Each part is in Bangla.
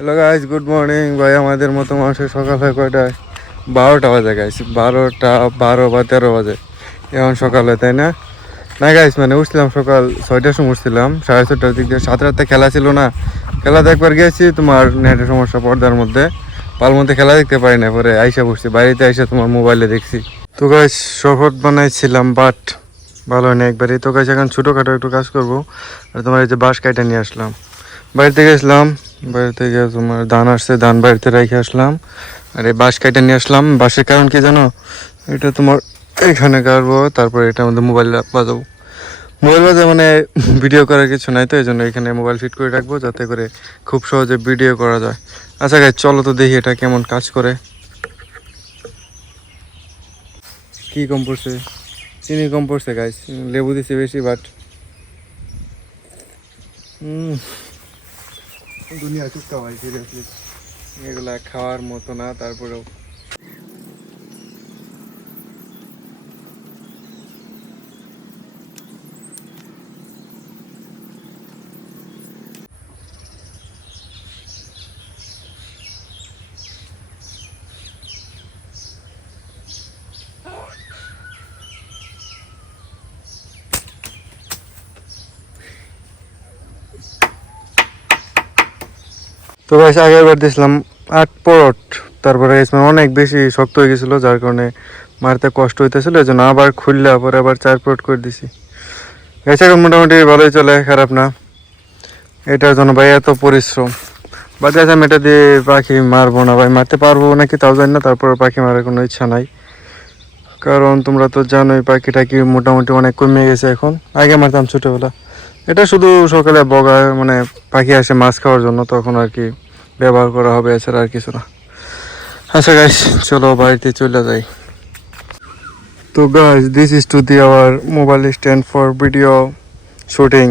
হ্যালো গাইস, গুড মর্নিং ভাই। আমাদের মতো মানুষের সকাল হয় কয়টায়? 12টা বাজে গাইস, 12টা 12 বা 13 বাজে এখন সকালে, তাই না? না গাইস, মানে উঠছিলাম সকাল 6টার সময়, উঠছিলাম 6:30টার দিক দিয়ে। 7 রাতে খেলা ছিল না, খেলাতে একবার গেছি, তোমার নেটের সমস্যা পর্দার মধ্যে, পাল মধ্যে খেলা দেখতে পারি না। পরে আইসা বসছি, বাড়িতে আইসা তোমার মোবাইলে দেখছি। তো গাইস শপথ বানাইছিলাম, বাট ভালো হয় না একবারই। তো গাইস এখন ছোটোখাটো একটু কাজ করবো, আর তোমার এই যে বাঁশ কাইটা নিয়ে আসলাম। বাড়িতে গেছিলাম, বাড়ি থেকে তোমার ধান আসছে, ধান বাড়িতে রেখে আসলাম। আর এই বাঁশ কাইটা নিয়ে আসলাম। বাঁশের কারণ কি জানো? এটা তোমার এখানে গাড়বো, তারপরে এটার মধ্যে মোবাইল বাজাবো। মোবাইল বাজে মানে ভিডিও করার কিছু নাই, তো এই জন্য এখানে মোবাইল ফিট করে রাখবো, যাতে করে খুব সহজে ভিডিও করা যায়। আচ্ছা গাইস, চলো তো দেখি এটা কেমন কাজ করে। কি কম পড়ছে? চিনি কম পড়ছে গাইস, লেবু দিছি বেশি, বাট দুনিয়া চুক্তা ভাই, সিরিয়াসলি এগুলা খাওয়ার মতো না। তারপরেও তো গাইস আগের বার দিয়েছিলাম 8 পট, তারপরে অনেক বেশি শক্ত হয়ে গেছিলো, যার কারণে মারতে কষ্ট হইতেছিল, এই জন্য আবার খুললে পরে আবার 4 পট করে দিছি। গাইস এখন মোটামুটি ভালোই চলে, খারাপ না। এটার জন্য ভাই এত পরিশ্রম। বাট গাইস আমি এটা দিয়ে পাখি মারবো না ভাই, মারতে পারবো নাকি তাও জানি না। তারপর পাখি মারার কোনো ইচ্ছা নাই, কারণ তোমরা তো জানোই পাখিটা কি মোটামুটি অনেক কমে গেছে এখন। আগে মারতাম ছোটোবেলা, এটা শুধু সকালে বগা মানে পাখি আসে মাছ খাওয়ার জন্য, তখন আর কি ব্যবহার করা হবে, এছাড়া আর কিছু না। আচ্ছা গাইস, চলো বাড়িতে চলে যাই। তো guys, this is to the hour mobile stand for video shooting.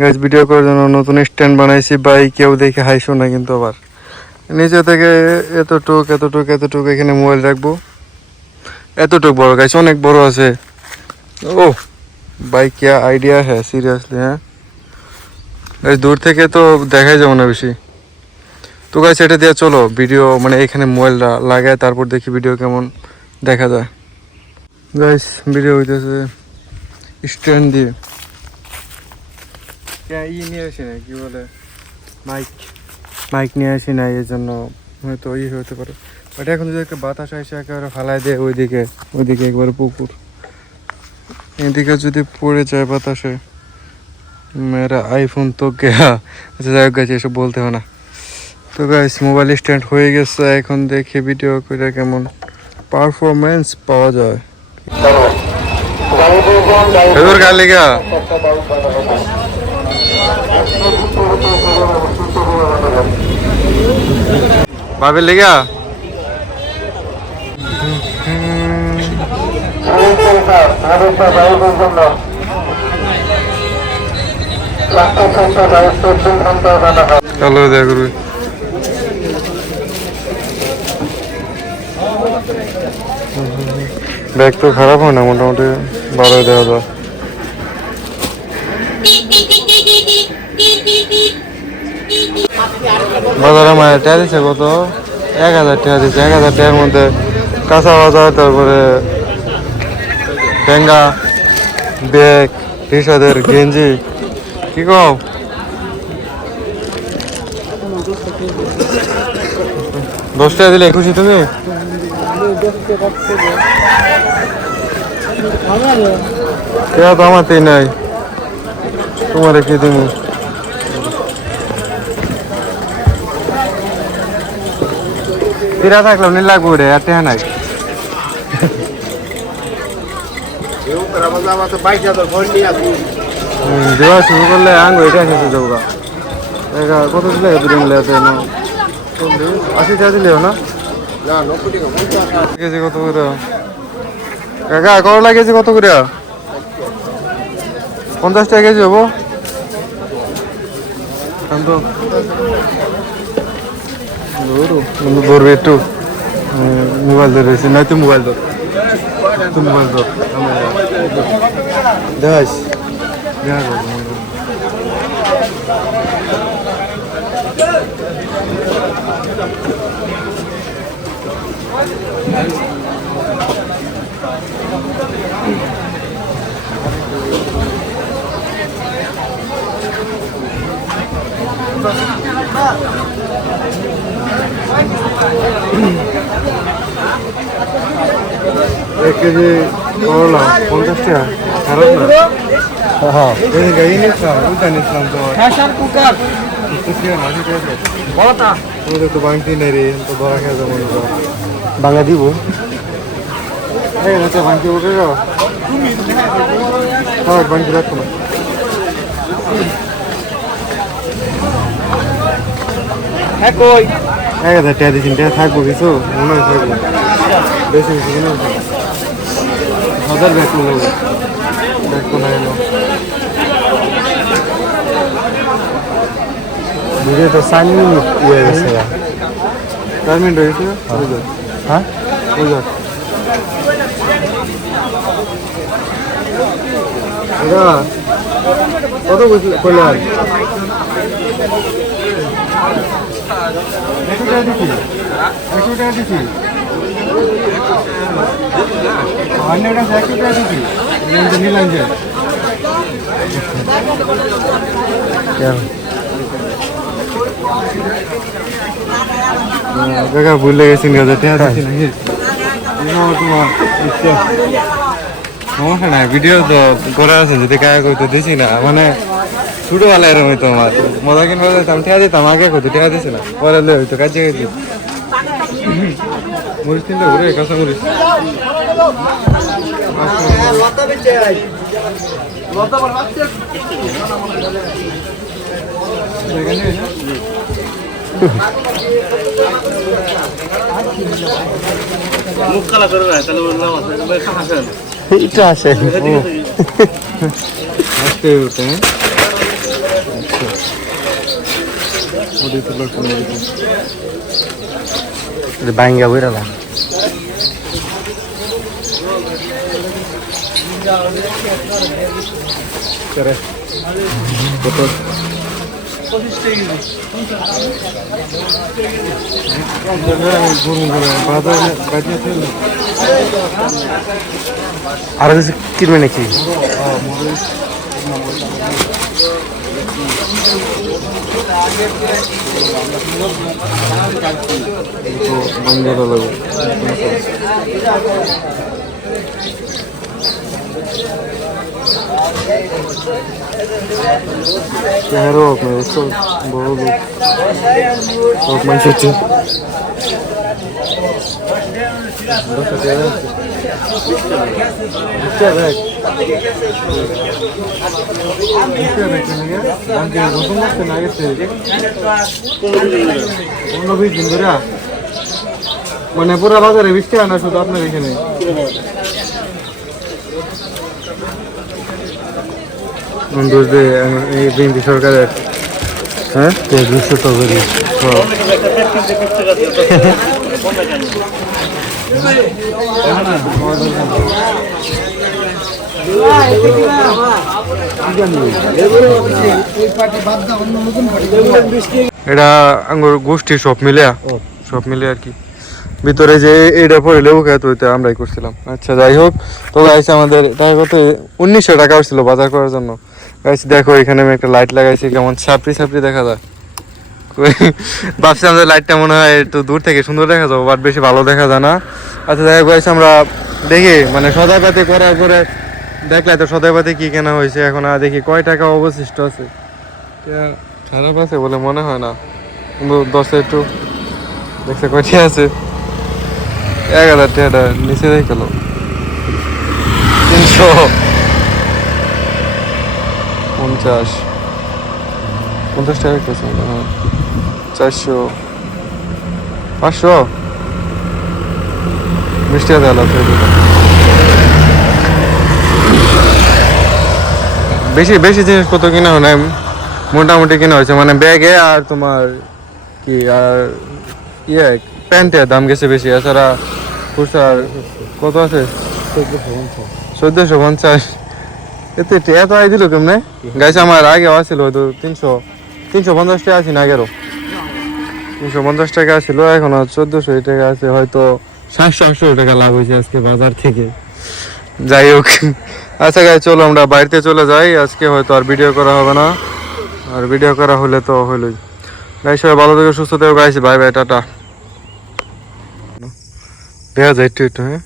Guys video করার জন্য নতুন স্ট্যান্ড বানাইছি ভাই, কেউ দেখে হাইসো না কিন্তু। আবার নিচে থেকে এতটুক এতটুক এতটুক এখানে মোবাইল রাখবো, এতটুক বড় গাইস, অনেক বড় আছে। ও ভাই क्या আইডিয়া হ্যাঁ, সিরিয়াসলি। হ্যাঁ গাইস, দূর থেকে তো দেখাই যাবো না বেশি। তো গাইস এটা দিয়ে চলো ভিডিও, মানে এখানে মোবাইলটা লাগায় তারপর দেখি ভিডিও কেমন দেখা যায়। গাইস ভিডিও হইতেছে স্ট্যান্ড দিয়ে, নিয়ে আসি না, কি বলে মাইক, মাইক নিয়ে আসি না, এই জন্য হয়তো হতে পারে। বাট এখন যদি একটা বাতাস আসে একেবারে ফালাই দেয় ওইদিকে, ওইদিকে একবারে পুকুর, এদিকে যদি পড়ে যায় বাতাসে, মেরা আইফোন তো গেয়া। আচ্ছা যাই হোক গাইস, এসব বলতে হয় না। তো গাইস মোবাইল স্ট্যান্ড হয়ে গেছে, এখন দেখি ভিডিও করে কেমন পারফরমেন্স পাওয়া যায়। এদুর গালি গা ভাবে লেগা চলো দেখা করবি। ব্যাগ তো খারাপ হয় না, মোটামুটি ভালোই দেওয়া যায়। বাজারে মায়ের টাকা দিচ্ছে কত? 1000 টাকা দিচ্ছে। 1000 টাকার মধ্যে কাঁচা বাজার, তারপরে ঠেঙ্গা, ব্যাগ, টি-শার্টের গেঞ্জি, কি কম 10 টাকা দিলে খুশি তুমি? টাকা তো আমারতেই নাই, তোমারে কি দেবো? তিরা থাকলাম নি লাগবো রে, আর টাকা নাই। দেওয়া শুরু করলে আঙ্গ এটা শেষে যাবো। কত দিলে দুটো মিলে 80 টাকা দিলেও না কেজি? কত করে কাকা? করলা কেজি কত করে? 50 টাকা কেজি হবো। ধরবে একটু, মোবাইল ধরেছি নাই তো, মোবাইল ধর, তুই মোবাইল ধর, দেখাইস দেখা এক কেজি করলা 50 টাকা খারাপ না। হ্যাঁ গাড়ি নিয়েছিলাম ওইটা নিয়েছিলাম তো কুকার তো বাংতি নেই রে তো বড়া খেয়ে যাবো বাংলা দিব বাংতি উঠে যাও বাংতি রাখো না হ্যাঁ কই 1000 টাকা দিয়েছেন টাকা থাকবো কিছু মনে হয় থাকবো বেশি কিছু মনে হয় 1000 ব্যাগ করবো ব্যাগ তো না এলো ভিডিও তো 4 মিনিট হয়ে গেছে 4 মিনিট হয়ে গেছে হ্যাঁ ওই যাক এটা কত করলে আর 100 টাকা দিচ্ছি 100 টাকা দিচ্ছি অন্যটা 100 টাকা দিচ্ছি নিলাম যে কাকা ভুলে গেছেন সমস্যা নাই ভিডিও তো করা আছে যদি কাকা কইতে দিছি না মানে ছোটবেলায় এরম হইতো আমার মজা কিনবা আমি ঠেয়া দিতাম আগে কইতে ঠেয়া দিছি না পরে লে হইতো কাজে গেছি মরিচ কিনতে ঘুরে কাঁচা মরিচ মুখ কালা করে না তাহলে বললাম এটা আসে আসতে হতে বাঙ্গা বইরা না করে কত আর কিছু কিনবে নাকি চেহারা আপনার বড় লোক মানুষ হচ্ছে মানে পুরো বাজারে 20 টাকা না শুধু আপনার এখানে বিএনপি সরকারের হ্যাঁ 200 টাকা এটা আঙ্গুর গোষ্ঠী সব মিলে আর কি ভিতরে যে এটা পরে লেবু খেতে হইতে আমরাই করছিলাম আচ্ছা যাই হোক তো গাইছে আমাদের টাকা কত 1900 টাকা হচ্ছিল বাজার করার জন্য গাইছে দেখো এখানে আমি একটা লাইট লাগাইছি কেমন সাপড়ি দেখা যায় ভাবছি আমাদের লাইটটা মনে হয় একটু দূর থেকে সুন্দর দেখা যাবো বাট বেশি ভালো দেখা যায় না আচ্ছা যাই হোক গাইছে আমরা দেখি মানে সদাইপাতি করার পরে দেখলে তো সদাইপাতি কি কেনা হয়েছে এখন আর দেখি কয় টাকা অবশিষ্ট আছে খারাপ আছে বলে মনে হয় না কিন্তু 10 একটু দেখছে কয়টি আছে 1000 টাকা নিচে দেখে গেল 350 টাকা কেছে 400 500 মিষ্টি দেওয়া বেশি জিনিসপত্র কিনা হয় না মোটামুটি কিনা হয়েছে মানে ব্যাগে আর তোমার কি আর প্যান্টের দাম গেছে বেশি এছাড়া খুচরা কত আছে 1450 এত আই দিল কেমনে গাইছে আমার আগে আসছিল হয়তো 350 টাকা আছে না আগেরও 350 টাকা ছিল, এখন 1400 টাকা আছে, হয়তো 700-800 টাকা লাভ হয়েছে আজকে বাজার থেকে। যাই হোক, আচ্ছা গাইস চলো আমরা বাড়িতে চলে যাই, আজকে হয়তো আর ভিডিও করা হবে না, আর ভিডিও করা হলে তো হলোই। গাইস সবাই ভালো থেকো, সুস্থ থেকো গাইস, বাই বাই, টাটা। দেখা যায় একটু একটু, হ্যাঁ।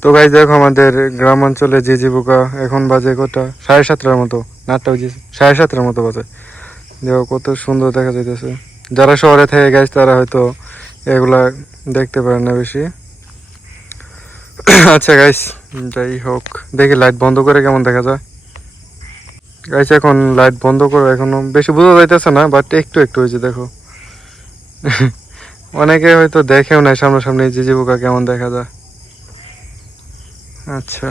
তো গাইস দেখো আমাদের গ্রাম অঞ্চলে ঝিঝি পোকা এখন বাজে কটা, 7:30টার মতো, নাটটা বুঝি 7:30টার মতো বাজে। দেখো কত সুন্দর দেখা যাইতেছে। যারা শহরে থাকে গাইস তারা হয়তো এগুলা দেখতে পারে না বেশি। আচ্ছা গাইস, যাই হোক, দেখি লাইট বন্ধ করে কেমন দেখা যায়। গাইস এখন লাইট বন্ধ করে, এখনো বেশি বোঝা যাইতেছে না, বাট একটু একটু হয়েছে দেখো। অনেকে হয়তো দেখেও নাই সামনাসামনি ঝিঝি পোকা কেমন দেখা যায়। আচ্ছা।